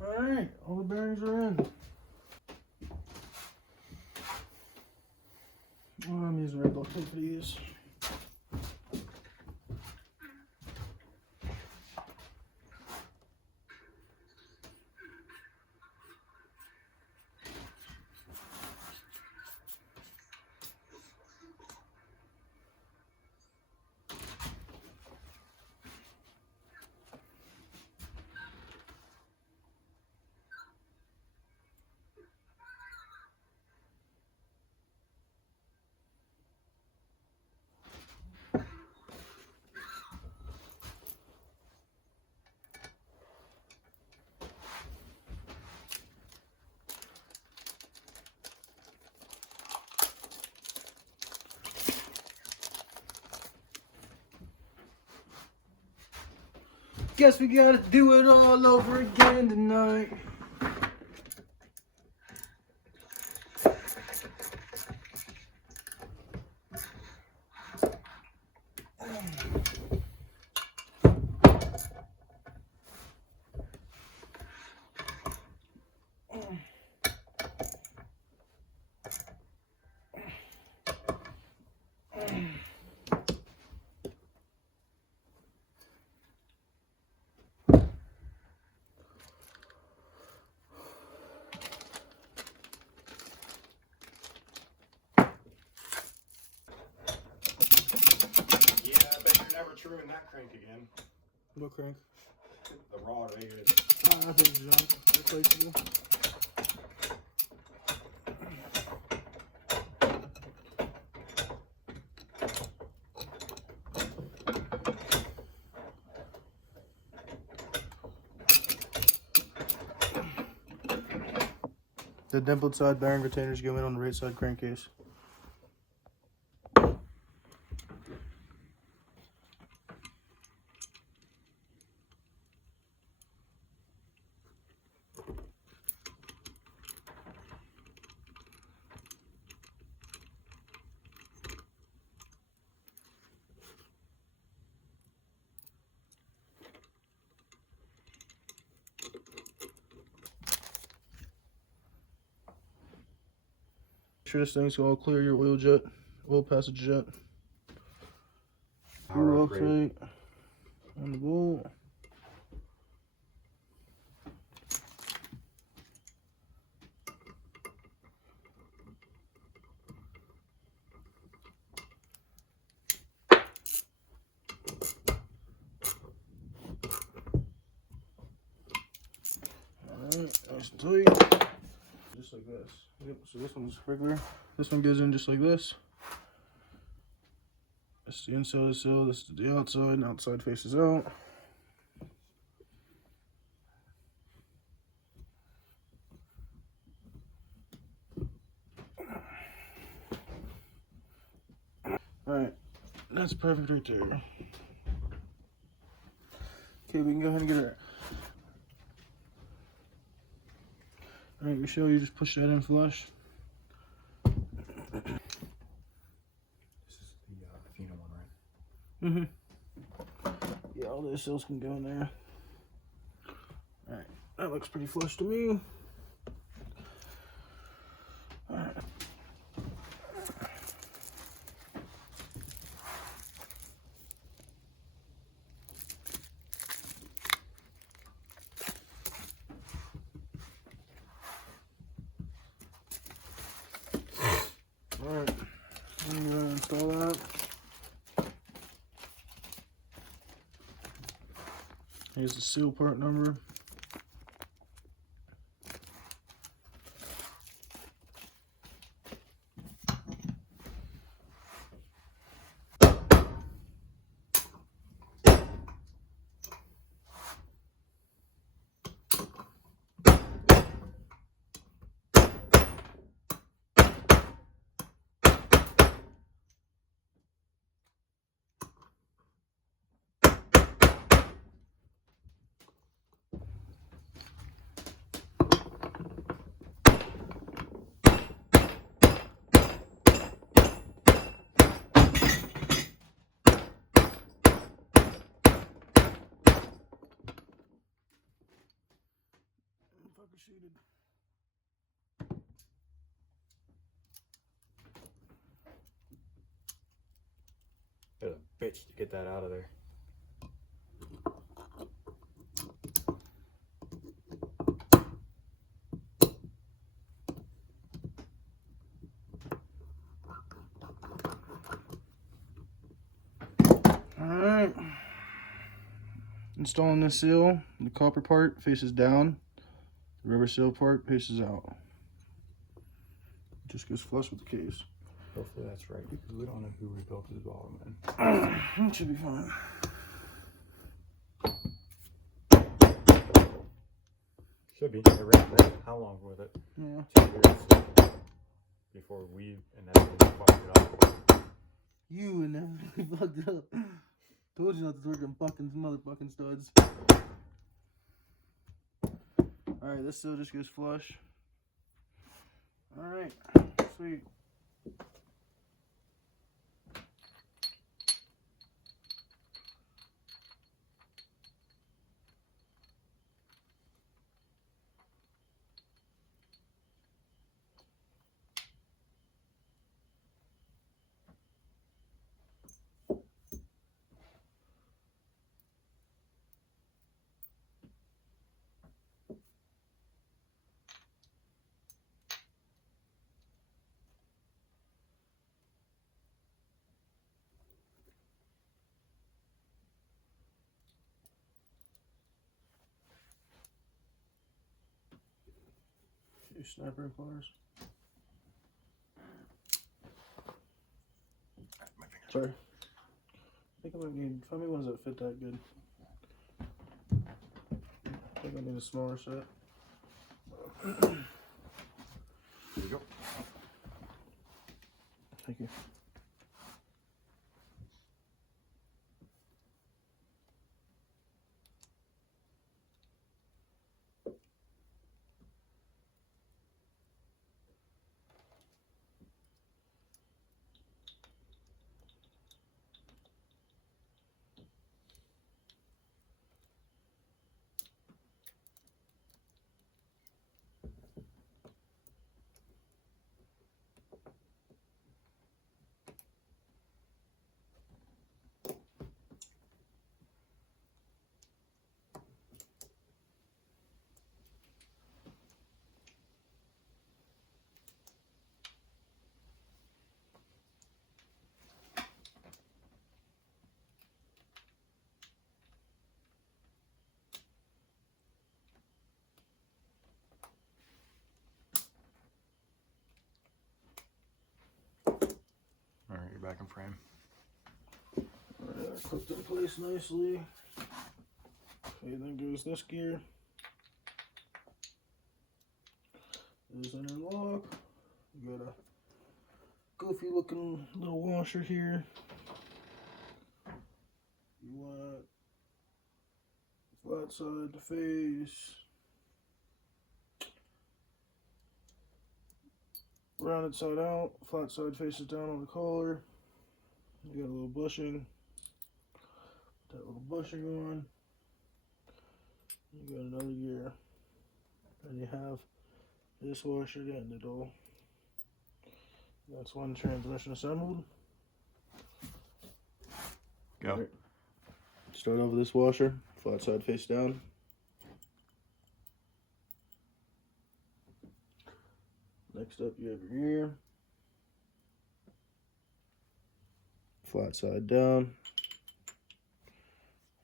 Alright, all the bearings are in. I'm using red duct tape for these. Guess we gotta do it all over again tonight. Screwing that crank again. What crank? The rod right here. I think it's junk. Replaceable. The dimpled side bearing retainers go in on the right side crankcase. Sure this thing's all clear your oil jet, oil passage jet. Screw off plate on the bolt. Alright, nice and tight. Just like this. Yep, so this one's regular. This one goes in just like this. This is the inside of the sill, this is the outside, and outside faces out. Alright, that's perfect right there. Okay, we can go ahead and get it. Alright, Michelle, you just push that in flush. This is the Athena one, right? Yeah, all those cells can go in there. Alright, that looks pretty flush to me. Alright. Alright, I'm gonna install that. Here's the seal part number. overshooted. It's a bitch to get that out of there. Alright. Installing this seal. The copper part faces down. The rubber seal part faces out. Just goes flush with the case. Hopefully that's right, because we don't know who rebuilt his bottom end. It should be fine. Should be. They ran for how long with it? Yeah. 2 years before we inevitably fucked it up. You inevitably fucked it up. Told you not to throw them fucking motherfucking studs. Alright, this seal just goes flush. Alright, sweet. Few sniper employers. Sorry. I think I might need, find me ones that fit that good. I think I need a smaller set. There you go. Thank you. Alright, you're back in frame. Alright, clipped in place nicely. Okay, then goes this gear. There's an interlock. You got a goofy looking little washer here. You want flat side to face. Rounded side out, flat side faces down on the collar. You got a little bushing. Put that little bushing on. You got another gear. And you have this washer to end it all. That's one transmission assembled. Go. Right. Start off with this washer, flat side face down. Next up, you have your gear. Flat side down.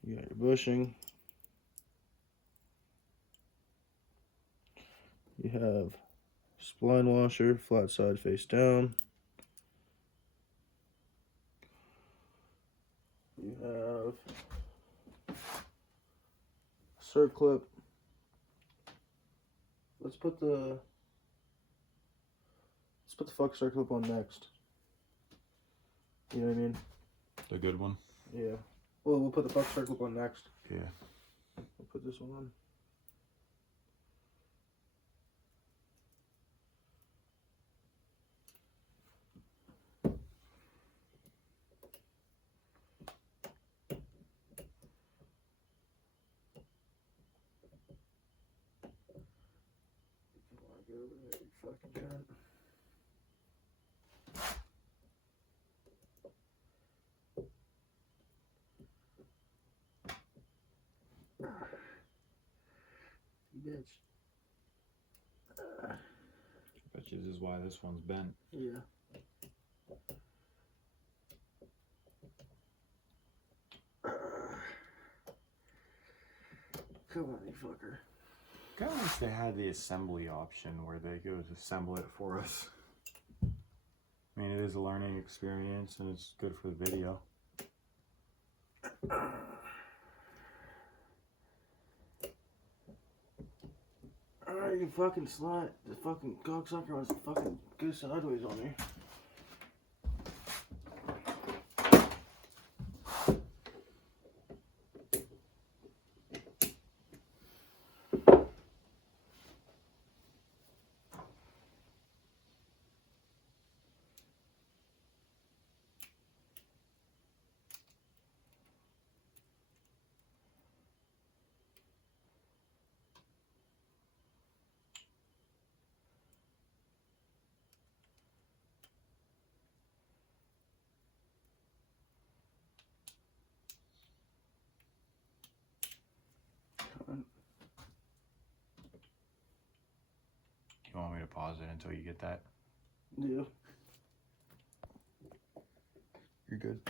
You got your bushing. You have spline washer, flat side face down. You have circlip. Let's put the fuck circlip on next. You know what I mean? The good one? Yeah. Well, we'll put the fuck circlip on next. Yeah. We'll put this one on. over there, you fucking cunt. You bitch. Bet you this is why this one's bent. Yeah. Come on, you fucker. I wish they had the assembly option where they go to assemble it for us. I mean, it is a learning experience and it's good for the video. Alright, you fucking slut. The fucking cocksucker wants to fucking go sideways on me. You want me to pause it until you get that? Yeah. You're good.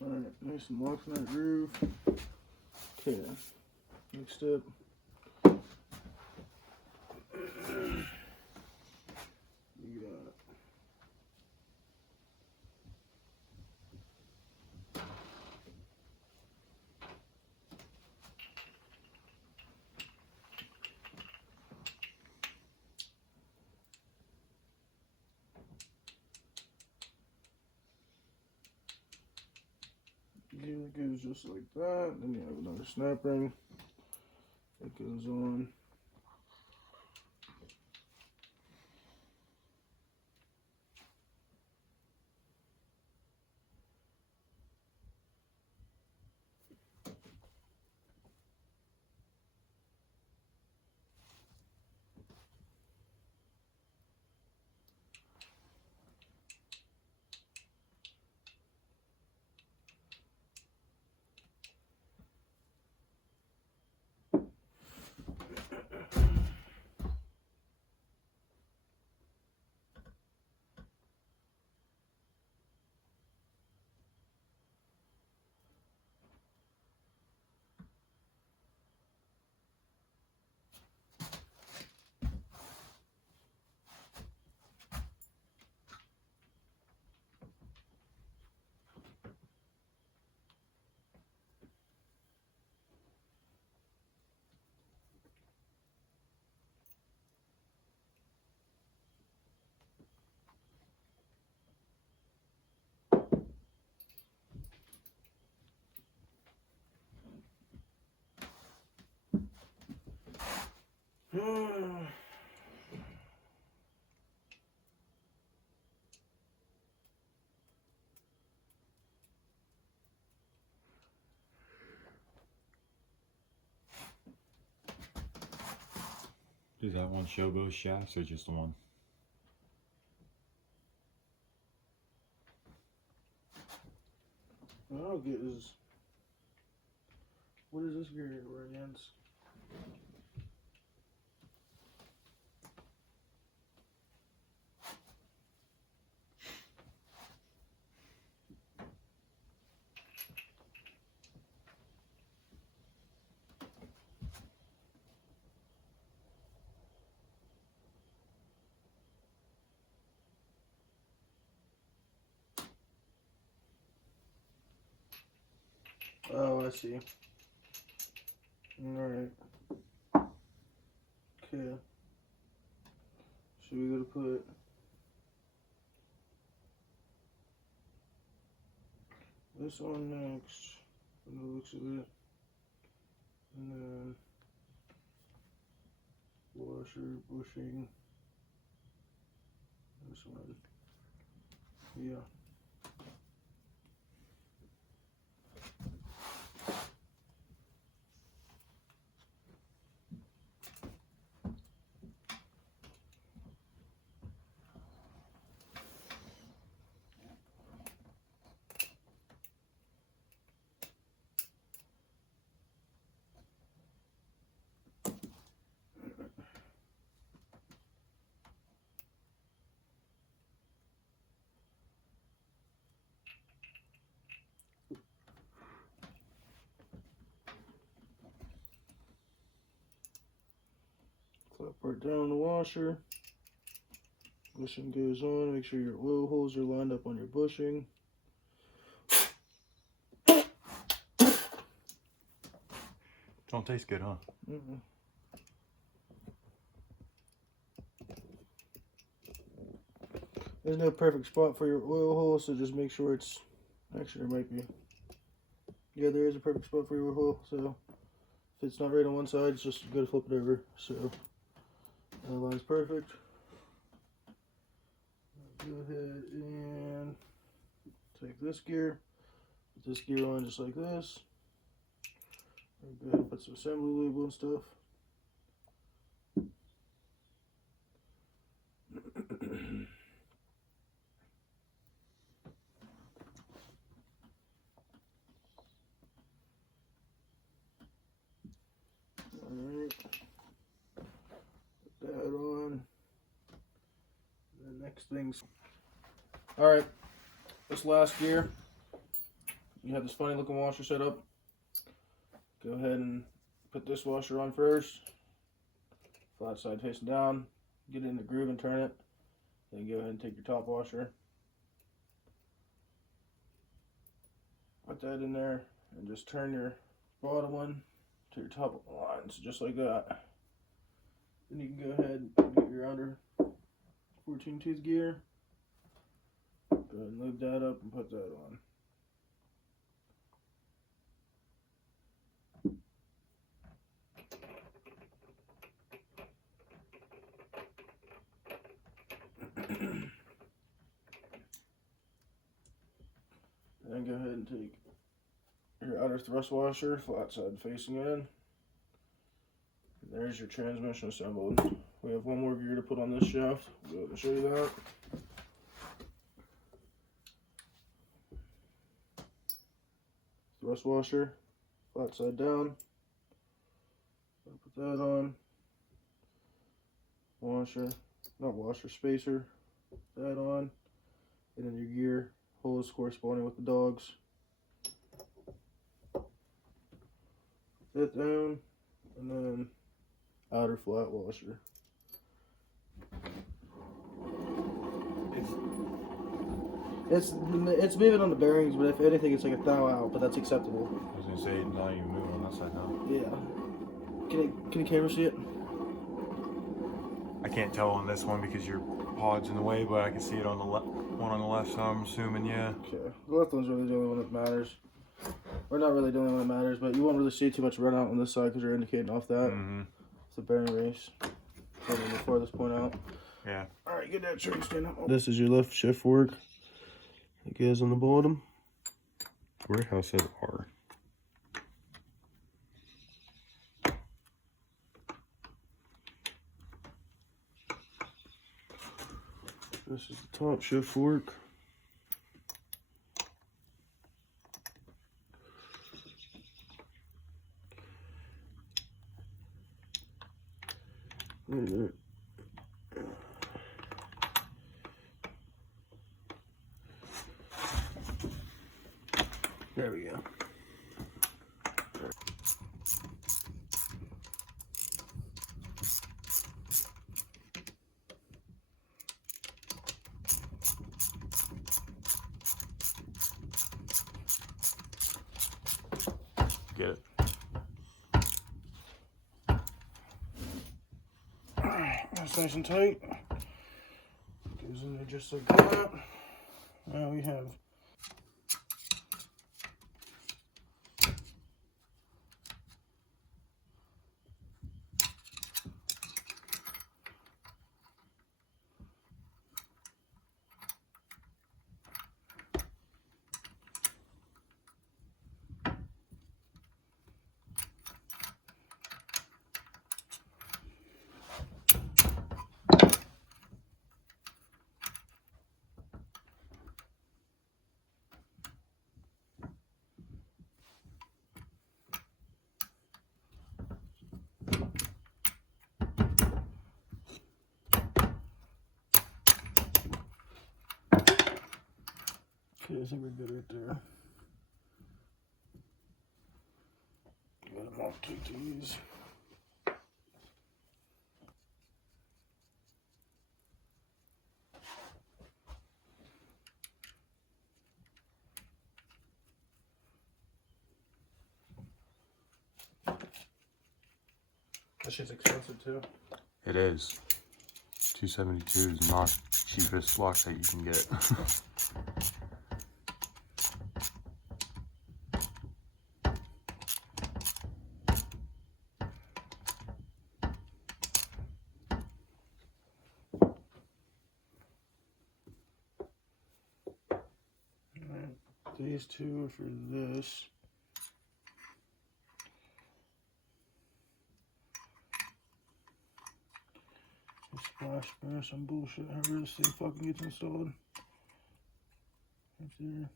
Alright, nice and locked in that groove. Okay. Next step. You got it. It goes just like that. Then you have another snap ring that goes on. Does that one show both shafts or just the one? What I don't get is, what is this gear here we're against? Oh, I see. Alright. Okay. So we gotta put this on next, from the looks of it. And then washer, bushing. This one. Yeah. Part down the washer. Bushing goes on. Make sure your oil holes are lined up on your bushing. Don't taste good, huh? Mm-mm. There's no perfect spot for your oil hole, so just make sure it's... Actually, there might be. Yeah, there is a perfect spot for your oil hole, so if it's not right on one side, it's just go to flip it over. So that line's perfect. Go ahead and take this gear, put this gear on just like this. Go ahead and put some assembly lube and stuff. Alright, put that on. The next thing's... Alright, this last gear, you have this funny looking washer set up. Go ahead and put this washer on first. Flat side facing down. Get it in the groove and turn it. Then go ahead and take your top washer. Put that in there and just turn your bottom one to your top lines, just like that. Then you can go ahead and get your under 14 tooth gear. Go ahead and lube that up and put that on. Then go ahead and take your outer thrust washer, flat side facing in. And there's your transmission assembled. We have one more gear to put on this shaft. I'll go ahead and show you that. Thrust washer, flat side down. Put that on. Washer, not washer, spacer. Put that on. And then your gear holes corresponding with the dogs. Put that down. And then outer flat washer. It's moving on the bearings, but if anything, it's like a thou out, but that's acceptable. I was gonna say, now you move on that side now. Yeah. Can the camera see it? I can't tell on this one because your pod's in the way, but I can see it on the one on the left, so I'm assuming, yeah. Okay. The left one's really the only one that matters. Or not really the only one that matters, but you won't really see too much run out on this side because you're indicating off that. Mm-hmm. It's a bearing race. From the farthest point out. Yeah. Alright, get that train stand up. This is your left shift fork. It goes on the bottom. Warehouse says R. This is the top shift fork. There we go. Get it. That's nice and tight. Goes in there just like that. Now we have okay, I think we're good right there. Got them all take these. That shit's expensive too. It is. 272 is not the cheapest lock that you can get. These two are for this. Splash bar, some bullshit. However this thing fucking gets installed. Right there.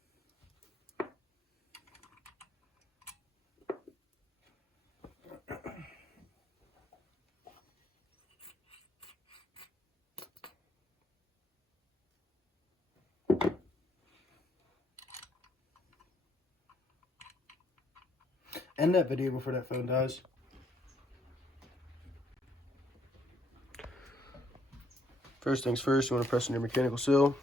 End that video before that phone dies. First things first, you want to press in your mechanical seal.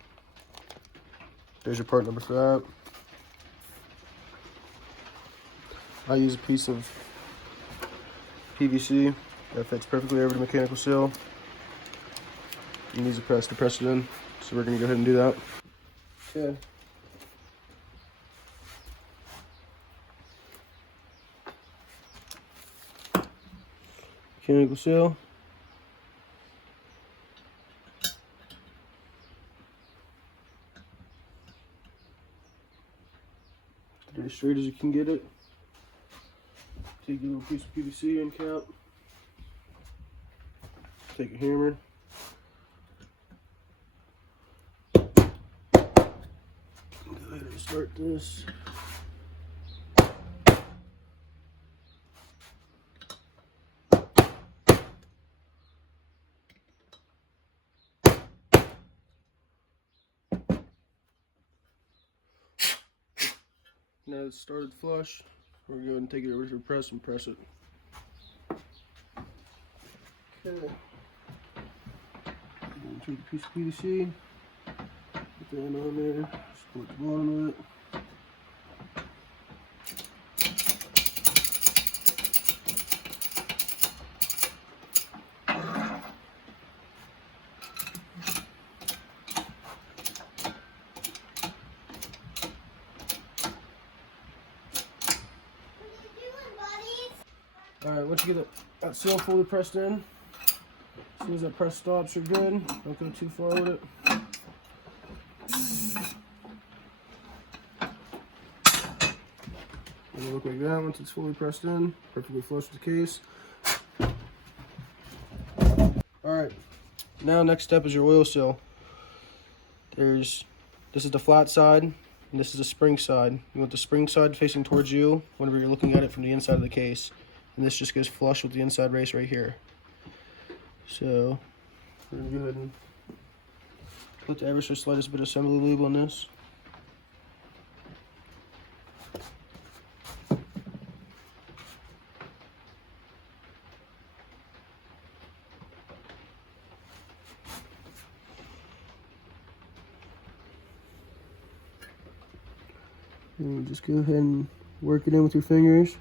There's your part number for that. I use a piece of PVC that fits perfectly over the mechanical seal. You need to press it in. So we're going to go ahead and do that. Okay. Mechanical seal. Get it as straight as you can get it. Take your little piece of PVC end cap. Take a hammer. Go ahead and start this. Now it's started flush. We're going to go ahead and take it over to the press and press it. Okay. Take a piece of PVC, put that on there, split the bottom of it. Alright, once you get that seal fully pressed in, as soon as that press stops, you're good. Don't go too far with it. It'll look like that once it's fully pressed in, perfectly flush with the case. Alright, now next step is your oil seal. This is the flat side, and this is the spring side. You want the spring side facing towards you whenever you're looking at it from the inside of the case. And this just goes flush with the inside race right here. So we're gonna go ahead and put the ever so slightest bit of assembly lube on this. And just go ahead and work it in with your fingers.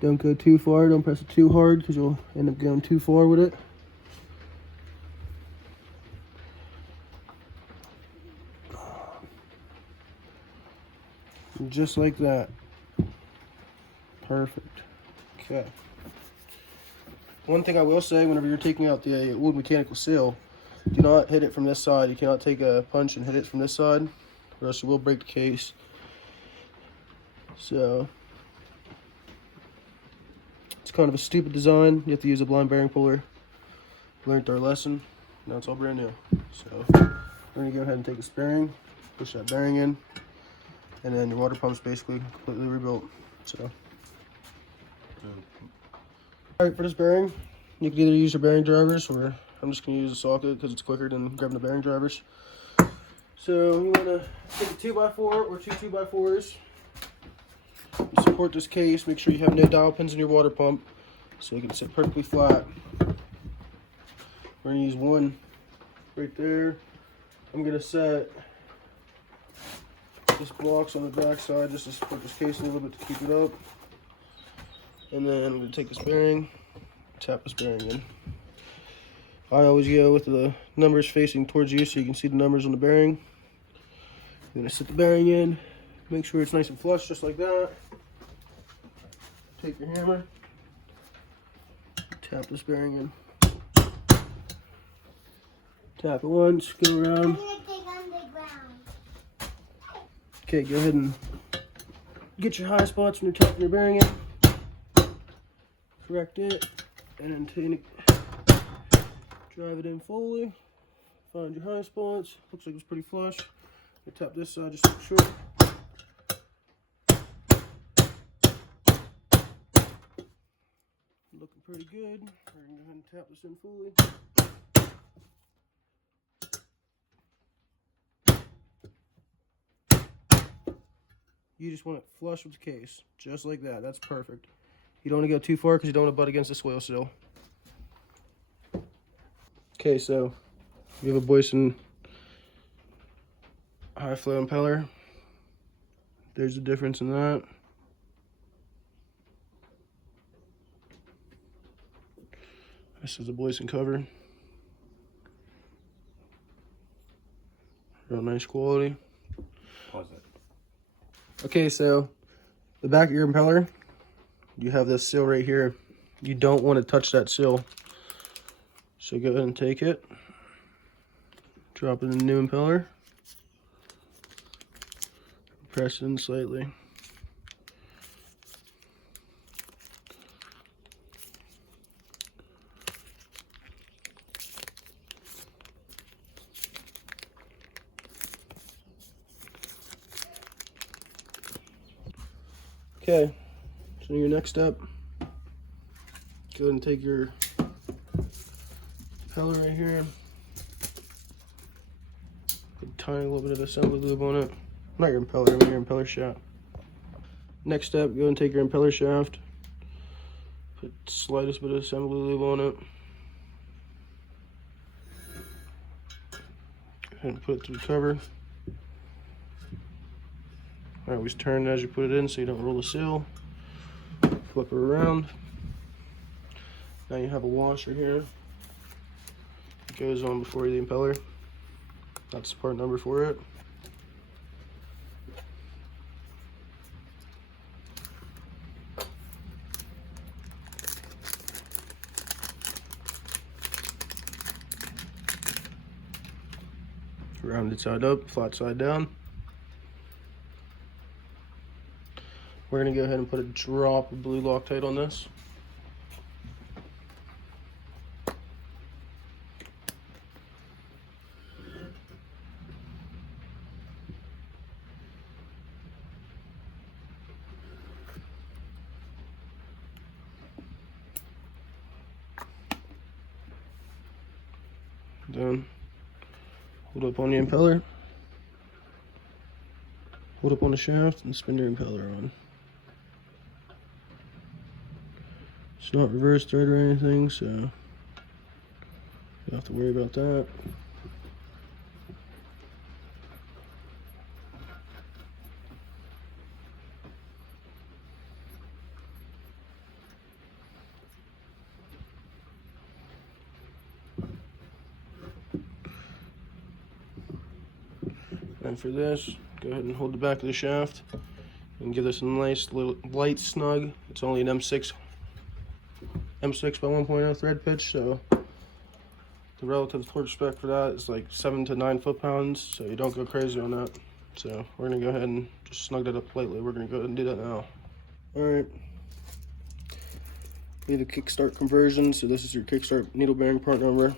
Don't go too far, don't press it too hard because you'll end up going too far with it. And just like that. Perfect. Okay. One thing I will say, whenever you're taking out the old mechanical seal, do not hit it from this side. You cannot take a punch and hit it from this side, or else you will break the case. So it's kind of a stupid design. You have to use a blind bearing puller. Learned our lesson. Now it's all brand new. So we're gonna go ahead and take a bearing, push that bearing in, and then your water pump's basically completely rebuilt. So alright, for this bearing, you can either use your bearing drivers, or I'm just gonna use a socket because it's quicker than grabbing the bearing drivers. So you wanna take a 2x4 or two 2x4s. Support this case. Make sure you have no dowel pins in your water pump so it can sit perfectly flat. We're gonna use one right there. I'm gonna set this blocks on the back side just to support this case a little bit to keep it up. And then I'm going to take this bearing, tap this bearing in. I always go with the numbers facing towards you so you can see the numbers on the bearing. You're going to sit the bearing in, make sure it's nice and flush just like that. Take your hammer, tap this bearing in. Tap it once, go around. Okay, go ahead and get your high spots when you're tapping your bearing in. Correct it, and then drive it in fully. Find your high spots. Looks like it's pretty flush. I tap this side just to make sure. Looking pretty good. We're going to go ahead and tap this in fully. You just want it flush with the case, just like that. That's perfect. You don't want to go too far because you don't want to butt against the swale sill. Okay, so we have a Piston high flow impeller. There's a difference in that. This is a Piston cover. Real nice quality. Pause it. Okay, so the back of your impeller, you have this seal right here. You don't want to touch that seal. So go ahead and take it, drop it in the new impeller, press it in slightly. Okay, so your next step, go ahead and take your impeller right here, put a tiny little bit of assembly lube on it. Not your impeller, I mean your impeller shaft. Next step, go ahead and take your impeller shaft, put the slightest bit of assembly lube on it. Go ahead and put it through the cover. Always turn it as you put it in so you don't roll the seal. Flip it around. Now you have a washer here. It goes on before the impeller. That's the part number for it. Rounded side up, flat side down. We're going to go ahead and put a drop of blue Loctite on this. Then hold up on the impeller, hold up on the shaft, and spin your impeller on. It's not reverse thread or anything, so you don't have to worry about that. And for this, go ahead and hold the back of the shaft and give this a nice little light snug. It's only an M6 by 1.0 thread pitch, so the relative torque spec for that is like 7 to 9 foot-pounds, so you don't go crazy on that. So we're gonna go ahead and just snug that up lightly. We're gonna go ahead and do that now. All right. We have a kickstart conversion, so this is your kickstart needle bearing part number.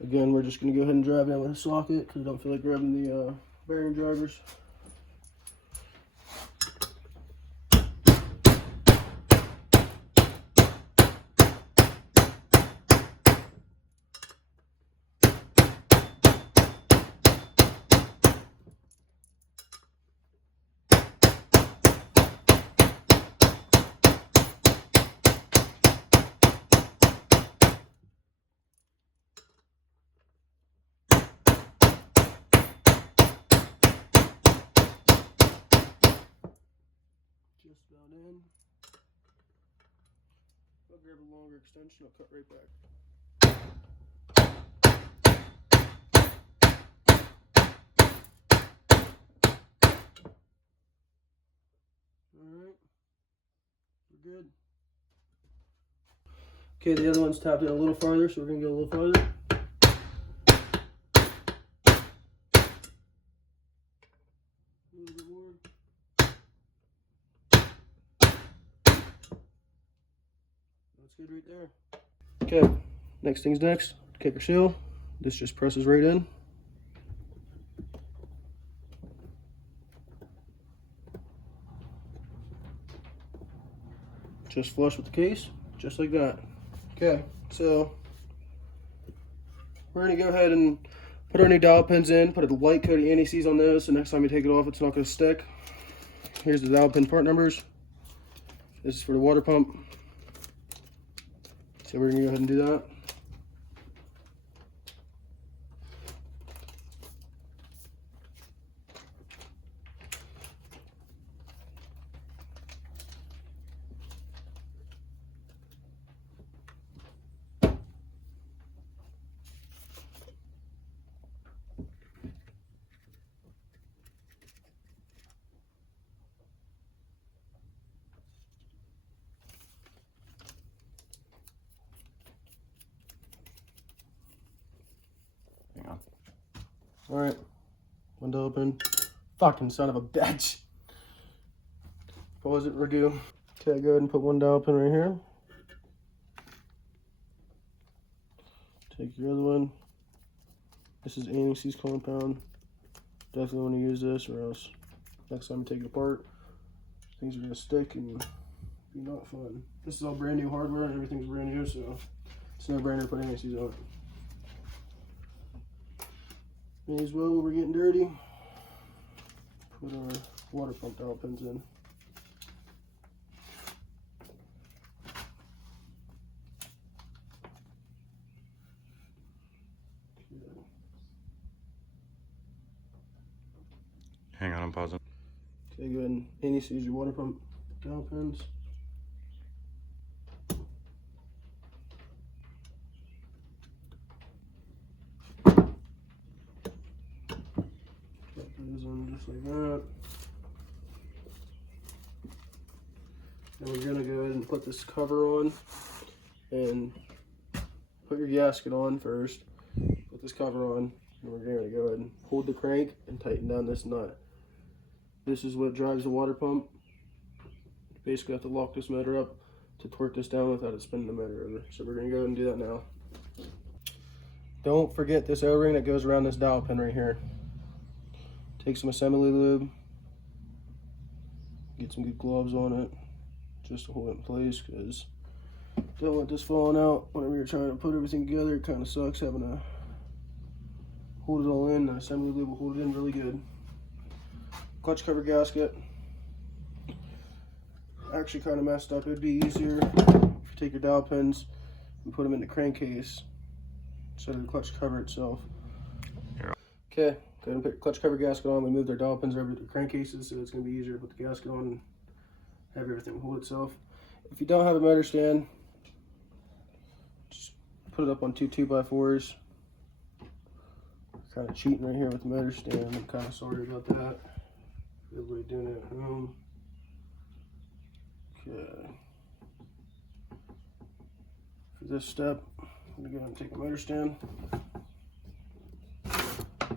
Again, we're just gonna go ahead and drive that with a socket because I don't feel like grabbing the bearing drivers. Just about in. I'll grab a longer extension, I'll cut right back. Alright, we're good. Okay, the other one's tapped in a little farther, so we're going to go a little farther. A little bit more. That's good right there. Okay, next thing's next. Kicker seal. This just presses right in. Just flush with the case, just like that. Okay, so we're gonna go ahead and put our new dowel pins in, put a light coat of anti-seize on those, so next time you take it off, it's not gonna stick. Here's the dowel pin part numbers. This is for the water pump. So we're gonna go ahead and do that. Alright, window open. Fucking son of a bitch. Pause it, redo. Okay, go ahead and put one dowel pin right here. Take your other one. This is anti-seize compound. Definitely want to use this, or else next time you take it apart, things are going to stick and be not fun. This is all brand new hardware and everything's brand new, so it's no brainer to put anti-seize on it. May as well, we're getting dirty, put our water pump dowel pins in. Okay. Hang on, I'm pausing. Okay, go ahead and anti-seize your water pump dowel pins. Those in just like that. Then we're gonna go ahead and put this cover on and put your gasket on first. Put this cover on, and we're gonna go ahead and hold the crank and tighten down this nut. This is what drives the water pump. You basically have to lock this motor up to torque this down without it spinning the motor over. So we're gonna go ahead and do that now. Don't forget this O-ring that goes around this dowel pin right here. Take some assembly lube, get some good gloves on it, just to hold it in place, because don't want this falling out whenever you're trying to put everything together. It kind of sucks having to hold it all in. The assembly lube will hold it in really good. Clutch cover gasket. Actually kind of messed up. It would be easier if you take your dowel pins and put them in the crankcase instead of the clutch cover itself. Okay. Go ahead and put your clutch cover gasket on. We moved our dowel pins over to the crankcases, so it's going to be easier to put the gasket on and have everything hold itself. If you don't have a motor stand, just put it up on two 2x4s. Kind of cheating right here with the motor stand. I'm kind of sorry about that. Everybody doing it at home. Okay. For this step, I'm going to go ahead and take a motor stand.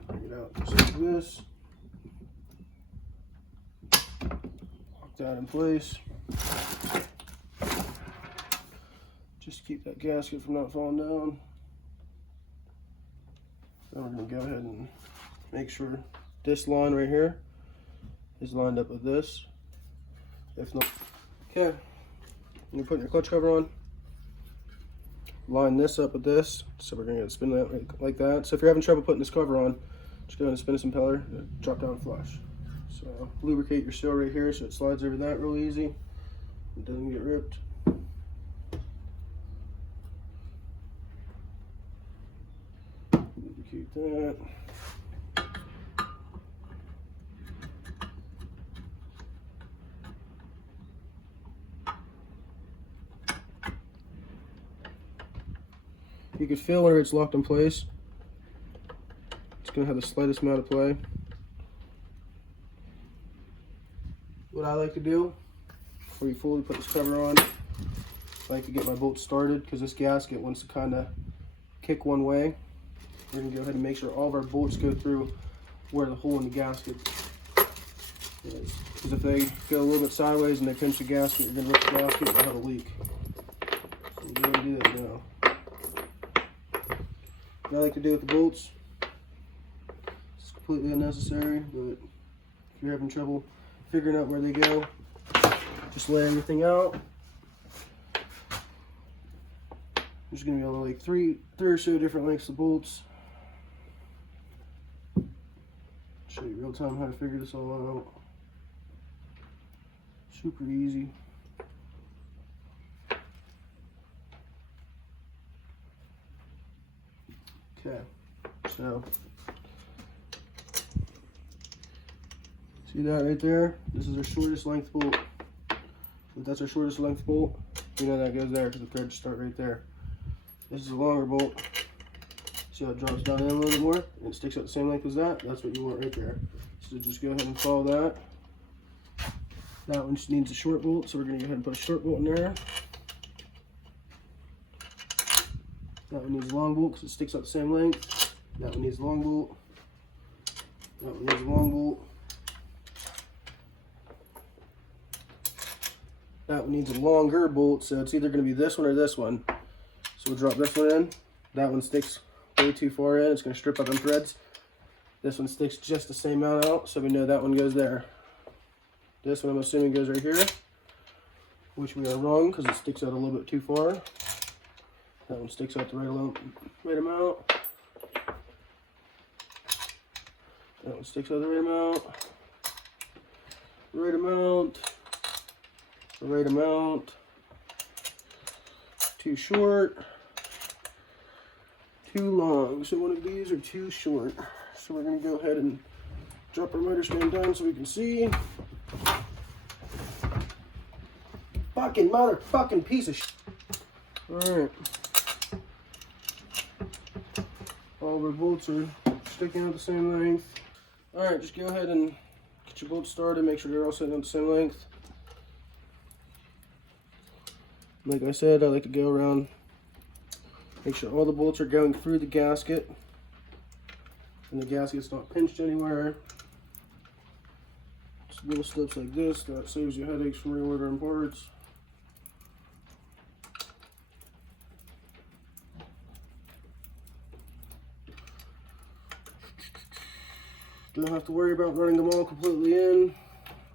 Bring it out just like this. Lock that in place. Just keep that gasket from not falling down. Then we're going to go ahead and make sure this line right here is lined up with this. If not, okay. You're putting your clutch cover on. Line this up with this. So we're going to spin that like that. So if you're having trouble putting this cover on, just go ahead and spin this impeller and drop down flush. So lubricate your seal right here so it slides over that real easy. It doesn't get ripped. Lubricate that. You can feel where it's locked in place. It's going to have the slightest amount of play. What I like to do before you fully put this cover on, I like to get my bolt started because this gasket wants to kind of kick one way. We're going to go ahead and make sure all of our bolts go through where the hole in the gasket is. Because if they go a little bit sideways and they pinch the gasket, you're going to rip the gasket and you'll have a leak. So we're going to do that now. What I like to do with the bolts, it's completely unnecessary, but if you're having trouble figuring out where they go, just lay everything out. There's going to be only like three or so different lengths of bolts. Show you real time how to figure this all out. Super easy. Okay, so see that right there? This is our shortest length bolt. If that's our shortest length bolt, you know that goes there because the threads start right there. This is a longer bolt. See how it drops down in a little bit more and it sticks out the same length as that? That's what you want right there. So just go ahead and follow that. That one just needs a short bolt, so we're going to go ahead and put a short bolt in there. That one needs a long bolt because it sticks out the same length. That one needs a long bolt. That one needs a long bolt. That one needs a longer bolt, so it's either going to be this one or this one. So we'll drop this one in. That one sticks way too far in. It's going to strip out them threads. This one sticks just the same amount out, so we know that one goes there. This one I'm assuming goes right here, which we are wrong because it sticks out a little bit too far. That one sticks out the right amount. That one sticks out the right amount. Right amount. The right amount. Too short. Too long. So one of these are too short. So we're going to go ahead and drop our motor stand down so we can see. Fucking motherfucking piece of shit. Alright. All of our bolts are sticking out the same length. Alright, just go ahead and get your bolts started. Make sure they're all sitting at the same length. Like I said, I like to go around, make sure all the bolts are going through the gasket and the gasket's not pinched anywhere. Just little steps like this, that saves you headaches from reordering parts. Don't have to worry about running them all completely in.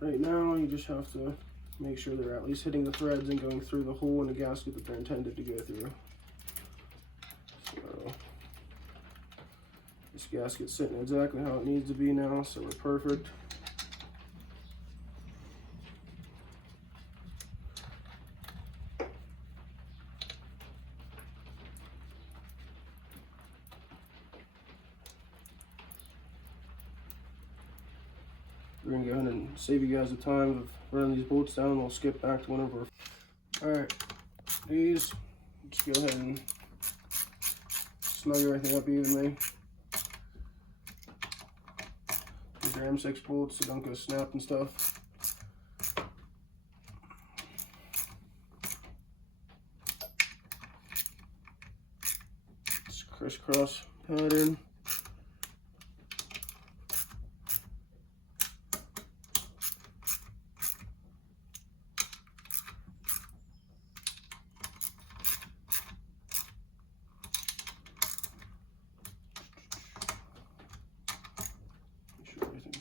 Right now, you just have to make sure they're at least hitting the threads and going through the hole in the gasket that they're intended to go through. So, this gasket's sitting exactly how it needs to be now, so we're perfect. We're going to go ahead and save you guys the time of running these bolts down. We'll skip back to whenever. Alright, these, just go ahead and snug everything up evenly. These are M6 bolts, so don't go snap and stuff. It's crisscross pattern.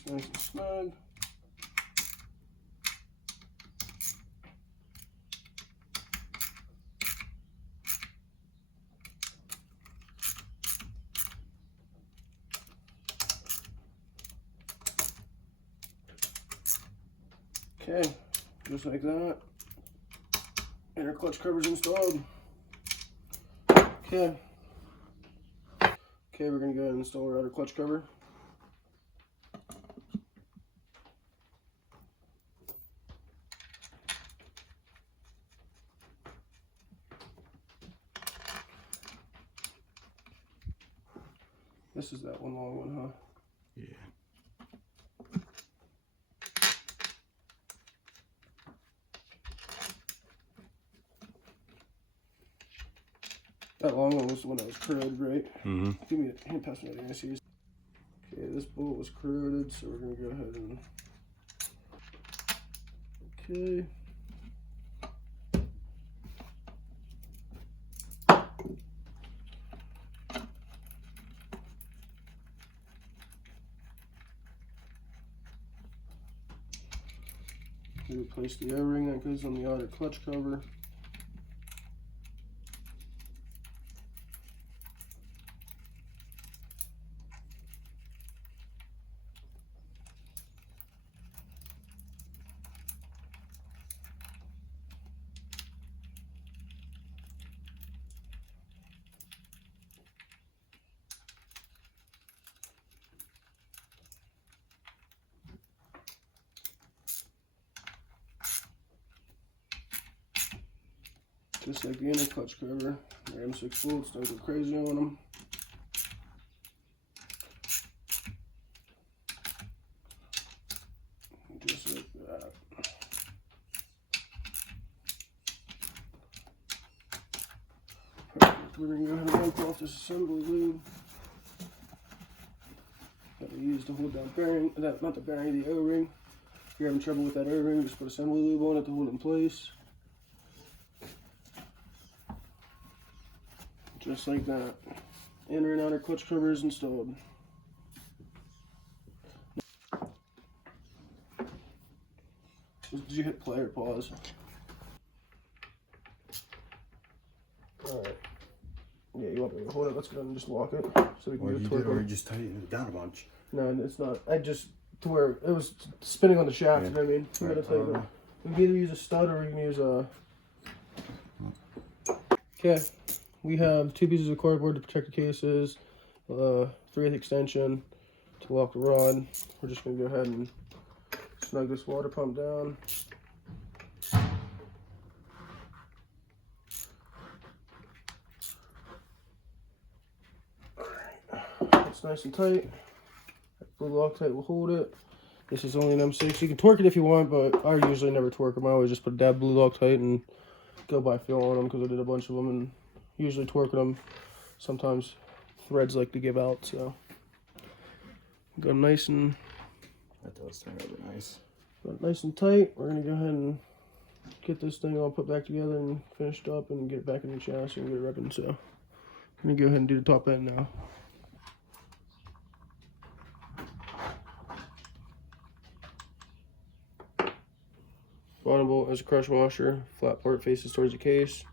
Nice and snug. Okay, just like that. And our clutch cover's installed. Okay. Okay, we're gonna go ahead and install our outer clutch cover. This is that one long one, huh? Yeah. That long one was the one that was corroded, right? Mm-hmm. Give me a hand, pass me that ACs. Okay, this bolt was corroded, so we're gonna go ahead and. Okay. We replace the O-ring that goes on the outer clutch cover. Just like the inner clutch cover, they're M6 bolts, don't go crazy on them. Just like that. Perfect. We're going to go ahead and wipe off this assembly lube that we use to hold down bearing, not the bearing, the O-ring. If you're having trouble with that O-ring, just put assembly lube on it to hold it in place. Just like that. Inner and outer clutch cover is installed. Did you hit play or pause? Alright. Yeah, you want me to hold it? Let's go ahead and just lock it so we can Or do you a did, or torque. you just tighten it down a bunch. No, it's not. I just, to where it was spinning on the shaft, Yeah. you know what I mean? We Right. gotta tighten it. We can either use a stud or we can use a... Okay. We have 2 pieces of cardboard to protect the cases, 3/8 extension to lock the rod. We're just going to go ahead and snug this water pump down. Alright, it's nice and tight. Blue Loctite will hold it. This is only an M6. You can torque it if you want, but I usually never torque them. I always just put a dab Blue Loctite and go by feel on them because I did a bunch of them and usually torque them. Sometimes threads like to give out, so got them nice and That does turn out nice. got it nice and tight. We're gonna go ahead and get this thing all put back together and finished up and get it back in the chassis and get it repping. So I'm gonna go ahead and do the top end now. Bottom bolt is a crush washer. Flat part faces towards the case.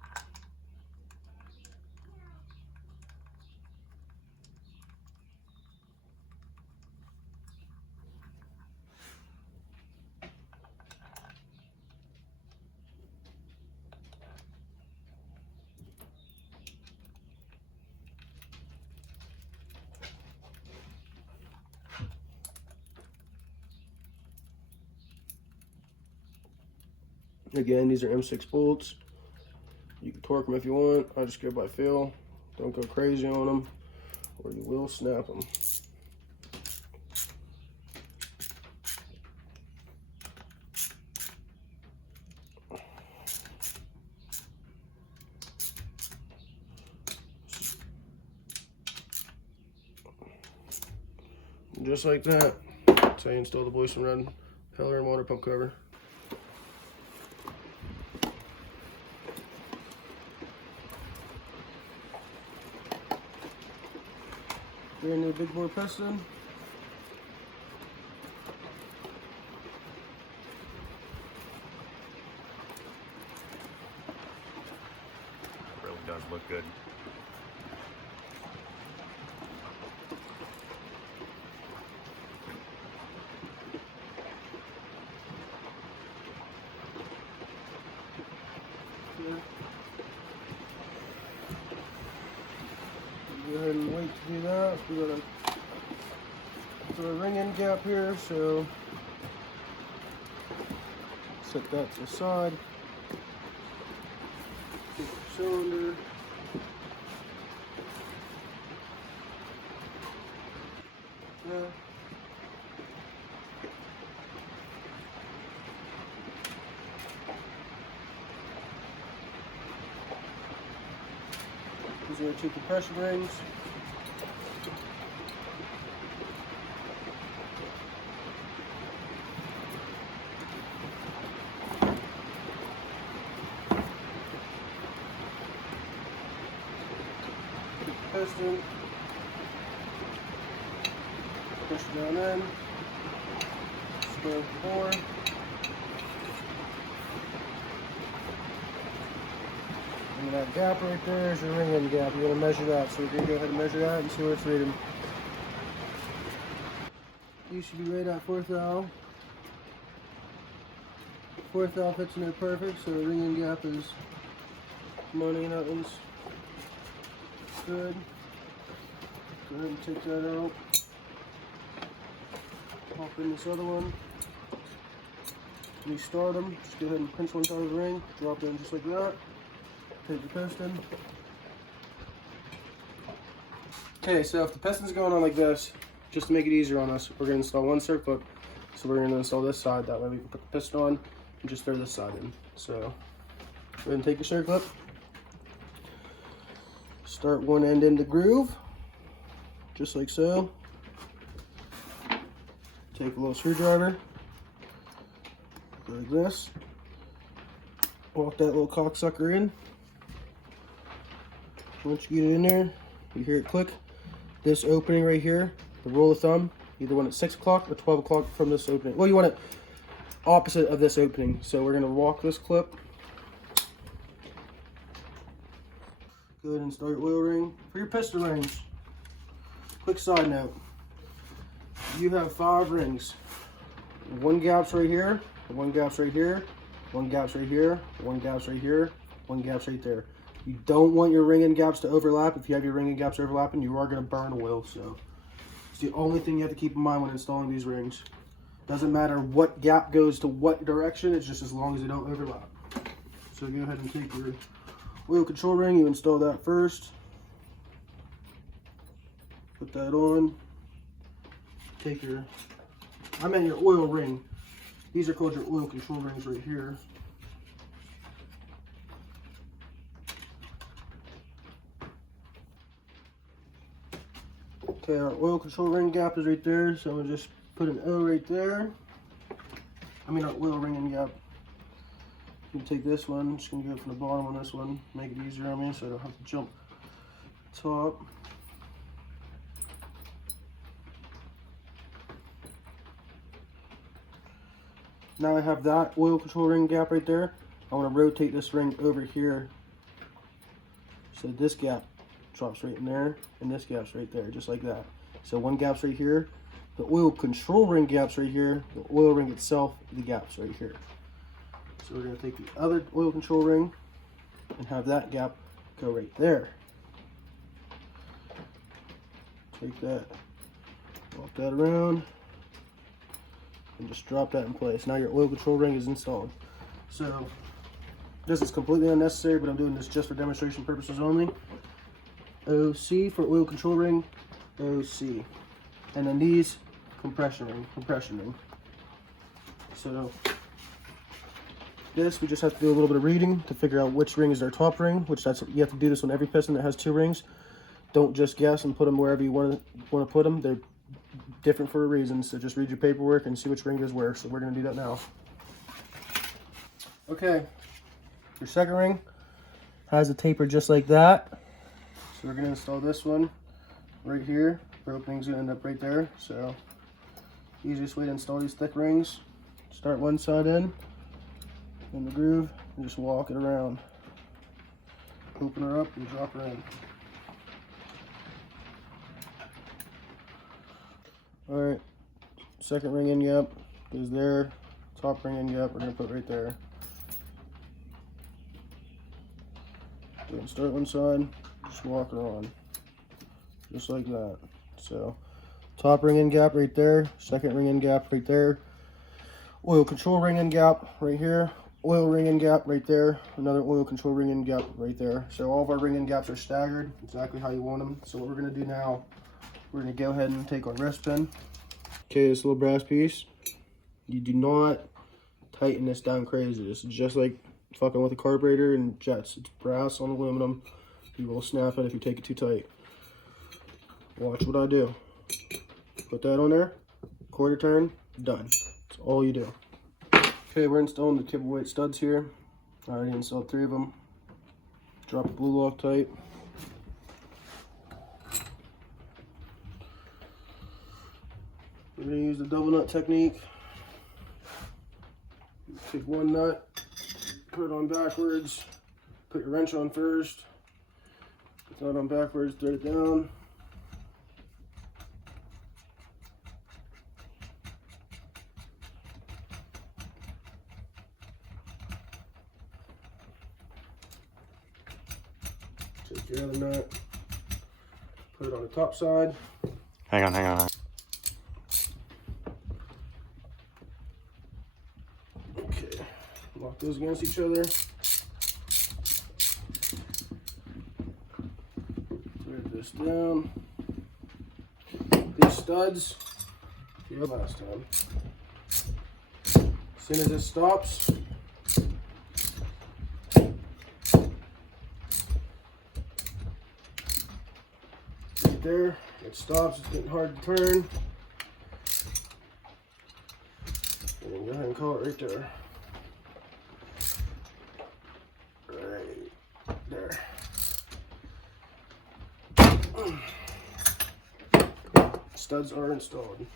Again, these are M6 bolts. You can torque them if you want. I just go by feel. Don't go crazy on them, or you will snap them. Just like that. That's how you install the Piston rod impeller and water pump cover. Brand new big bore piston. Really does look good. Go ahead and wait to do that. We got a throw a ring end gap here, so set that to the side. Get your cylinder. there. These are our 2 compression rings. Piston, push it down in, square the bore, and that gap right there is your ring end gap. You're going to measure that, so we're going to go ahead and measure that and see what it's reading. You should be right at 4th thou. 4th thou fits in there perfect, so the ring end gap is money, nothing's good. Go ahead and take that out. Pop in this other one. Restart them. Just go ahead and pinch one side of the ring. Drop it in just like that. Take the piston. Okay, so if the piston's going on like this, just to make it easier on us, we're going to install one circlip. So we're going to install this side. That way we can put the piston on and just throw this side in. So go ahead and take your circlip. Start one end in the groove, just like so. Take a little screwdriver, go like this. Walk that little cocksucker in. Once you get it in there, you hear it click. This opening right here, the rule of thumb, either want it 6 o'clock or 12 o'clock from this opening. Well, you want it opposite of this opening. So we're going to walk this clip. Go ahead and start your oil ring. For your piston rings, quick side note, you have 5 rings. 1 gap's right here, 1 gap's right here, 1 gap's right here, 1 gap's right here, 1 gap's right there. You don't want your ring end gaps to overlap. If you have your ring end gaps overlapping, you are going to burn oil. So it's the only thing you have to keep in mind when installing these rings. Doesn't matter what gap goes to what direction, it's just as long as they don't overlap. So go ahead and take your oil control ring, you install that first. Put that on. Take your, I meant your oil ring. These are called your oil control rings right here. Okay, our oil control ring gap is right there, so I'm gonna just put an O right there. I mean our oil ring and gap. You can take this one, I'm just gonna go from the bottom on this one, make it easier on me so I don't have to jump top. Now I have that oil control ring gap right there. I want to rotate this ring over here so this gap drops right in there and this gap's right there, just like that. So one gap's right here, the oil control ring gap's right here, the oil ring itself, the gap's right here. So we're going to take the other oil control ring and have that gap go right there. Take that, walk that around, and just drop that in place. Now your oil control ring is installed. So this is completely unnecessary, but I'm doing this just for demonstration purposes only. OC for oil control ring, OC. And then these, compression ring. So this, we just have to do a little bit of reading to figure out which ring is our top ring, which that's, you have to do this on every piston that has 2 rings. Don't just guess and put them wherever you want to put them. They're different for a reason, so just read your paperwork and see which ring goes where. So we're going to do that now. Okay, your second ring has a taper just like that. So we're going to install this one right here. The opening's going to end up right there. So easiest way to install these thick rings, start one side in the groove and just walk it around. Open her up and drop her in. Alright, second ring in gap is there, top ring in gap we're going to put right there. Go and start one side, just walk her on, just like that. So, top ring in gap right there, second ring in gap right there, oil control ring in gap right here, oil ring in gap right there, another oil control ring in gap right there. So all of our ring in gaps are staggered, exactly how you want them. So what we're going to do now we're gonna go ahead and take our rest pin. Okay, this little brass piece, you do not tighten this down crazy. This is just like fucking with a carburetor and jets. It's brass on aluminum. You will snap it if you take it too tight. Watch what I do. Put that on there, quarter turn, done. That's all you do. Okay, we're installing the Kibble weight studs here. I already installed 3 of them. Drop the blue Loctite. We're going to use the double nut technique. Take one nut, put it on backwards, put your wrench on first, put that on backwards, thread it down. Take your other nut, put it on the top side. Hang on. Okay, lock those against each other. Thread this down. These studs, last time. As soon as it stops, right there, it stops, it's getting hard to turn. And then go ahead and call it right there. Right there. Studs are installed.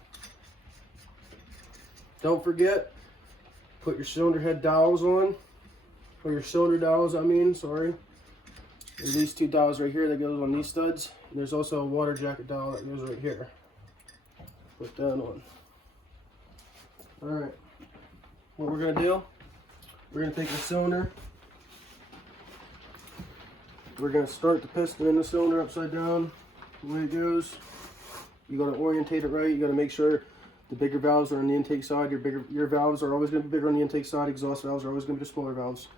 Don't forget, put your cylinder head dowels on, or your cylinder dowels, I mean, sorry. There's these 2 dowels right here that goes on these studs. And there's also a water jacket dowel that goes right here. Put that on. Alright, what we're going to do, we're going to take the cylinder, we're going to start the piston in the cylinder upside down, the way it goes. You got to orientate it right, you got to make sure the bigger valves are on the intake side, your valves are always going to be bigger on the intake side, exhaust valves are always going to be the smaller valves.